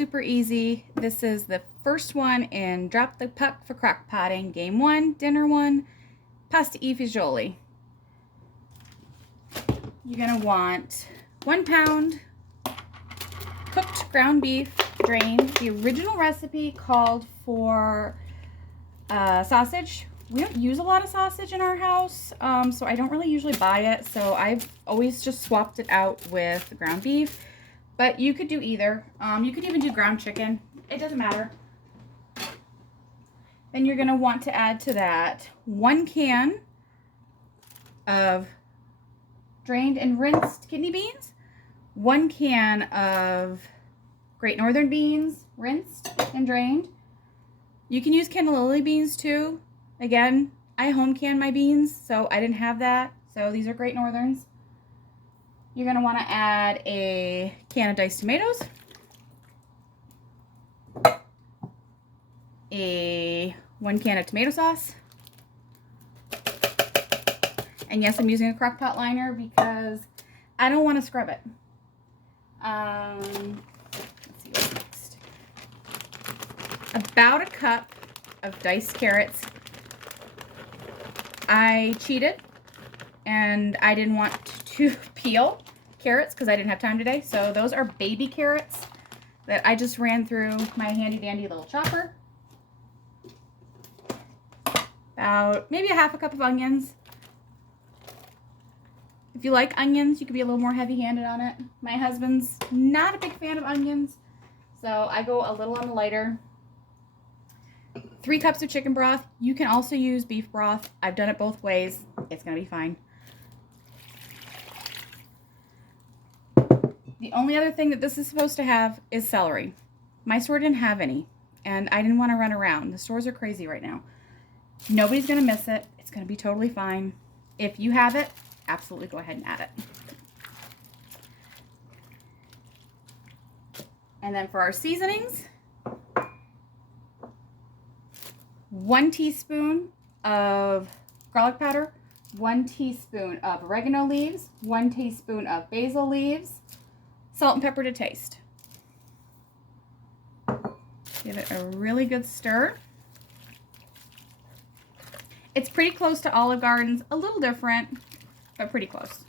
super easy. This is the first one in Drop the Puck for crock potting. Game 1, dinner 1, pasta e fagioli. You're gonna want 1 pound cooked ground beef, drained. The original recipe called for sausage. We don't use a lot of sausage in our house, so I don't really usually buy it. So I've always just swapped it out with ground beef. But you could do either. You could even do ground chicken. It doesn't matter. Then you're going to want to add to that 1 can of drained and rinsed kidney beans, 1 can of Great Northern beans, rinsed and drained. You can use cannellini beans too. Again, I home can my beans, so I didn't have that. So these are Great Northerns. You're going to want to add a can of diced tomatoes, 1 can of tomato sauce, and yes, I'm using a Crockpot liner because I don't want to scrub it. Let's see what's next. About a cup of diced carrots. I cheated and I didn't want to peel carrots because I didn't have time today. So those are baby carrots that I just ran through my handy dandy little chopper. About maybe a half a cup of onions. If you like onions, you could be a little more heavy-handed on it. My husband's not a big fan of onions, so I go a little on the lighter. 3 cups of chicken broth. You can also use beef broth. I've done it both ways. It's going to be fine. The only other thing that this is supposed to have is celery. My store didn't have any, and I didn't want to run around. The stores are crazy right now. Nobody's going to miss it. It's going to be totally fine. If you have it, absolutely go ahead and add it. And then for our seasonings, 1 teaspoon of garlic powder, 1 teaspoon of oregano leaves, 1 teaspoon of basil leaves, salt and pepper to taste. Give it a really good stir. It's pretty close to Olive Garden's, a little different, but pretty close.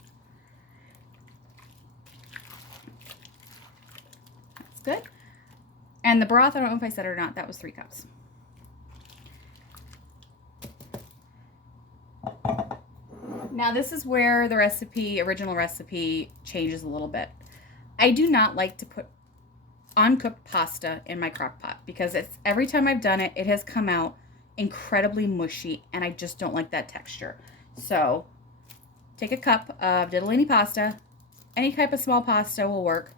That's good. And the broth, I don't know if I said it or not, that was 3 cups. Now this is where the original recipe changes a little bit. I do not like to put uncooked pasta in my crock pot because every time I've done it, it has come out incredibly mushy and I just don't like that texture. So take a cup of ditalini pasta, any type of small pasta will work,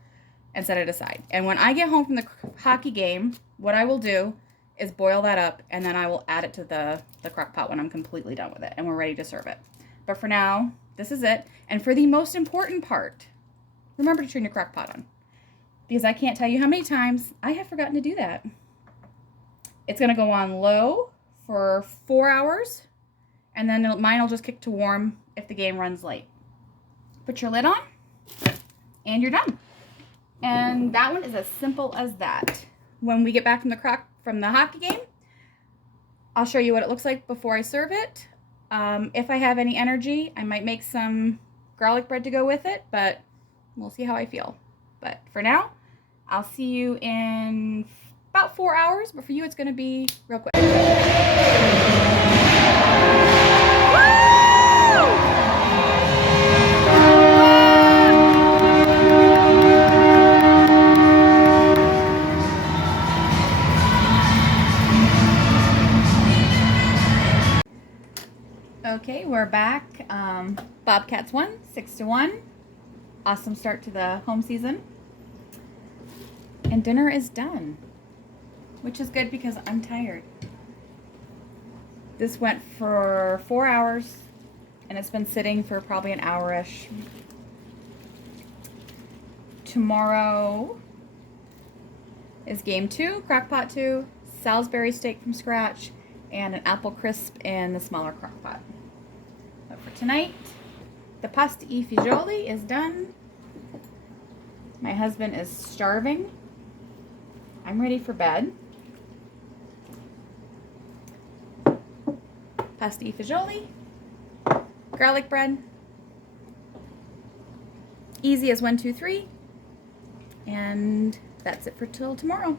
and set it aside. And when I get home from the hockey game, what I will do is boil that up and then I will add it to the crock pot when I'm completely done with it and we're ready to serve it. But for now, this is it. And for the most important part, remember to turn your crock pot on because I can't tell you how many times I have forgotten to do that. It's going to go on low for 4 hours and then mine will just kick to warm if the game runs late. Put your lid on and you're done. And that one is as simple as that. When we get back from the hockey game, I'll show you what it looks like before I serve it. If I have any energy, I might make some garlic bread to go with it, but we'll see how I feel. But for now, I'll see you in about 4 hours, but for you it's going to be real quick. Okay, we're back. Bobcats won 6-1. Awesome start to the home season. And dinner is done, which is good because I'm tired. This went for 4 hours and it's been sitting for probably an hour-ish. Tomorrow is game 2, Crockpot 2, Salisbury steak from scratch, and an apple crisp in the smaller crock pot. But for tonight, the pasta e fagioli is done. My husband is starving. I'm ready for bed. Pasta e fagioli, garlic bread, easy as 1, 2, 3, and that's it for till tomorrow.